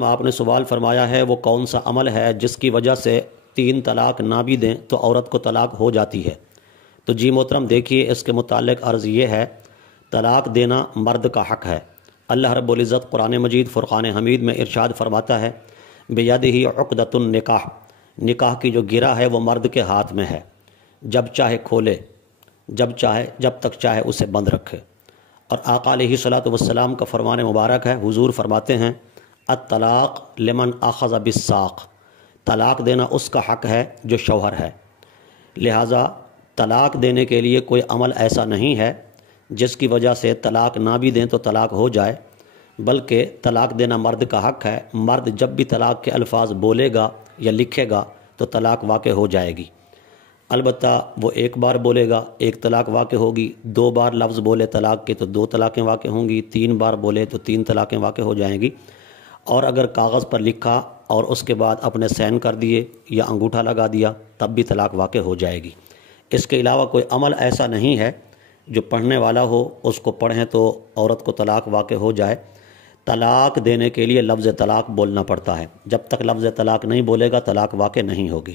آپ نے سوال فرمایا ہے وہ کون سا عمل ہے جس کی وجہ سے 3 طلاق نہ بھی دیں تو عورت کو طلاق ہو جاتی ہے؟ تو جی محترم دیکھیے، اس کے متعلق عرض یہ ہے، طلاق دینا مرد کا حق ہے۔ اللہ رب العزت قرآن مجید فرقان حمید میں ارشاد فرماتا ہے، بیدہ عقدۃ النکاح، نکاح کی جو گرہ ہے وہ مرد کے ہاتھ میں ہے، جب چاہے کھولے، جب تک چاہے اسے بند رکھے۔ اور آقا علیہ الصلوۃ والسلام کا فرمان مبارک ہے، حضور فرماتے ہیں الطلاق لمن اخذ بالساق، طلاق دینا اس کا حق ہے جو شوہر ہے۔ لہٰذا طلاق دینے کے لیے کوئی عمل ایسا نہیں ہے جس کی وجہ سے طلاق نہ بھی دیں تو طلاق ہو جائے، بلکہ طلاق دینا مرد کا حق ہے۔ مرد جب بھی طلاق کے الفاظ بولے گا یا لکھے گا تو طلاق واقع ہو جائے گی۔ البتہ وہ ایک بار بولے گا، ایک طلاق واقع ہوگی، 2 بار لفظ بولے طلاق کے تو 2 طلاقیں واقع ہوں گی، 3 بار بولے تو 3 طلاقیں واقع ہو جائیں گی۔ اور اگر کاغذ پر لکھا اور اس کے بعد اپنے سین کر دیے یا انگوٹھا لگا دیا تب بھی طلاق واقع ہو جائے گی۔ اس کے علاوہ کوئی عمل ایسا نہیں ہے جو پڑھنے والا ہو اس کو پڑھیں تو عورت کو طلاق واقع ہو جائے۔ طلاق دینے کے لیے لفظ طلاق بولنا پڑتا ہے، جب تک لفظ طلاق نہیں بولے گا طلاق واقع نہیں ہوگی۔